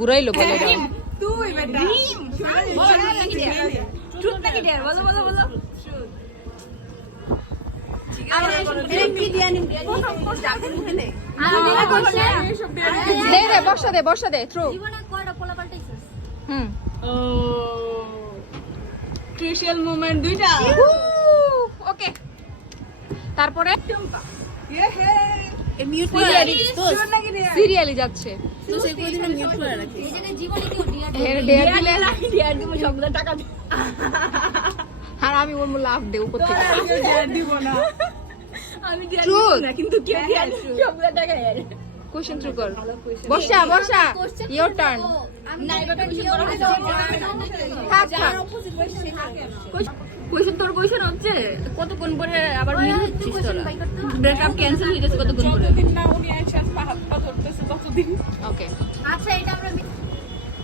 ঘুরাইলো বলে দাও। তুই বেটা ট্রুথ নাকি ডেয়ার বলো বলো বলো দে রে বর্ষা দে থ্রু। হুম ক্রুশিয়াল মোমেন্ট দুইটা ওকে তারপরে সিরিয়ালি যাচ্ছে আর আমি ওর লাভ দেব উপর থেকে কোশ্চেন থ্রু কর বর্ষা ইওর টার্ন কোশ্চেন তোর কোশ্চেন হচ্ছে কতক্ষণ পরে আবার মিল হচ্ছিস তোরা ব্রেকআপ ক্যান্সেল হয়ে গেছে কতক্ষণ পরে না উনি একসাথে হাত ধরতেছে ততদিন ওকে আচ্ছা এটা আমরা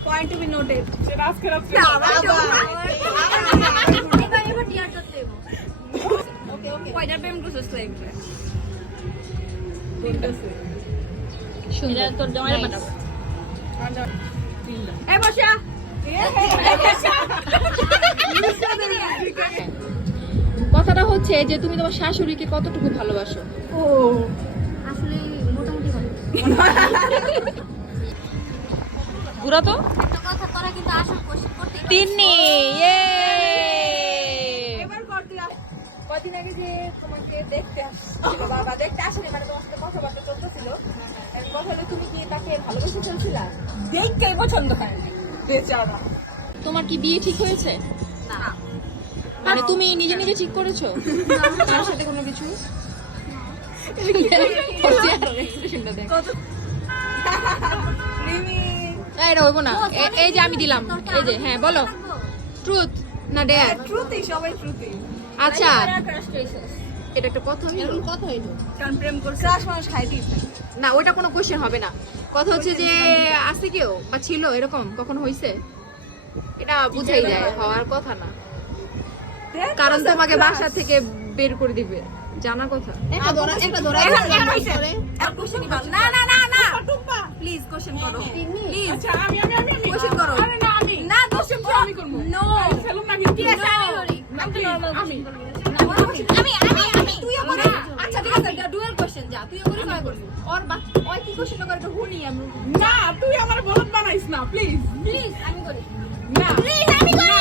পয়েন্ট টু বি নোটেড সেটা আজকে রাত্রে এবার ডিয়ার করতে ওকে ওকে কয়টা প্রেম করছিস তুই একবার সুন্দর তোর জামাইরা পাঠাবো এই বসা কথাটা হচ্ছে যে তুমি তোমার শাশুড়িকে কতটুকু ভালোবাসো? ও আসলে মোটামুটি ভালো ঘুরা তো একটা কথা তোরা কিন্তু আসল কোশ্চেন করতে তিন্নি এবার কর তুই কদিন আগে যে তোমাকে দেখতে আসছিল বাবা দেখতে আসেনি মানে তোমার সাথে কথাবার্তা চলতেছিল কথা হলো তুমি কি তাকে ভালোবেসে ফেলছিলা দেখতেই পছন্দ হয় বেচারা তোমার কি বিয়ে ঠিক হয়েছে? না মানে তুমি নিজে নিজে ঠিক করেছো তার সাথে কোনো কিছু? এটা হইব না এই যে আমি দিলাম এই যে হ্যাঁ বলো ট্রুথ না ডেয়ার? ট্রুথই সবাই ট্রুথই আচ্ছা ক্রাশ করেছিস এটা একটা কথা হইলো কথা হইলো কারণ প্রেম করছে ক্রাশ মানুষ খাইতেই থাকে না ওটা কোনো কোশ্চেন হবে না কথা হচ্ছে যে আছে কেউ বা ছিল এরকম কখনো হইছে এটা বুঝাই যায় হওয়ার কথা না কারণ তোমাকে বাসা থেকে বের করে দিবে জানা কথা একটা ধরা এক কোশ্চেনই বল না না না না প্লিজ কোশ্চেন করো প্লিজ আচ্ছা আমি কোশ্চেন করো আরে না আমি না কোশ্চেন করো আমি করব নো ফেলুন না ঠিক আছে আমি করি আমি তুইও করো আচ্ছা ঠিক আছে ডুয়াল কোশ্চেন যা তুইও করি কয় করবি আর ওই কি কোশ্চেন করে তো হুনি আমি না তুই আমার বলদ বানাইস না প্লিজ প্লিজ আমি করি না প্লিজ আমি করি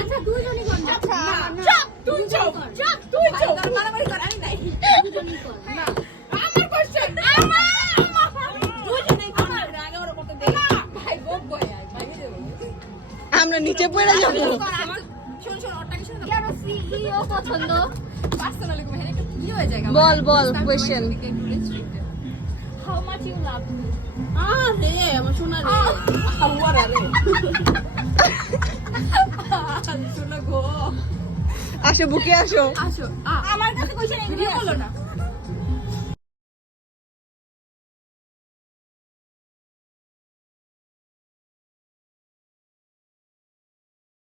আচ্ছা দুইজনই কর আচ্ছা চুপ তুই চুপ তুই চুপ মারামারি কর আমি নাই দুইজনই কর না আমার কোশ্চেন দুইজনই কর আগে ওর করতে দে ভাই গপ বয় ভাই আমরা নিচে পড়ে যাবো শোন শোন ওরটাকে শোন কেন সিইও পছন্দ পার্সোনালি কো হেনে একটু কি হয়ে যায় বল question how much you love me রে আমার সোনা রে আওয়ারা রে শোনা গো আসো বুকে আসো আসো আমার কাছে কোশ্চেন এগুলো করলো না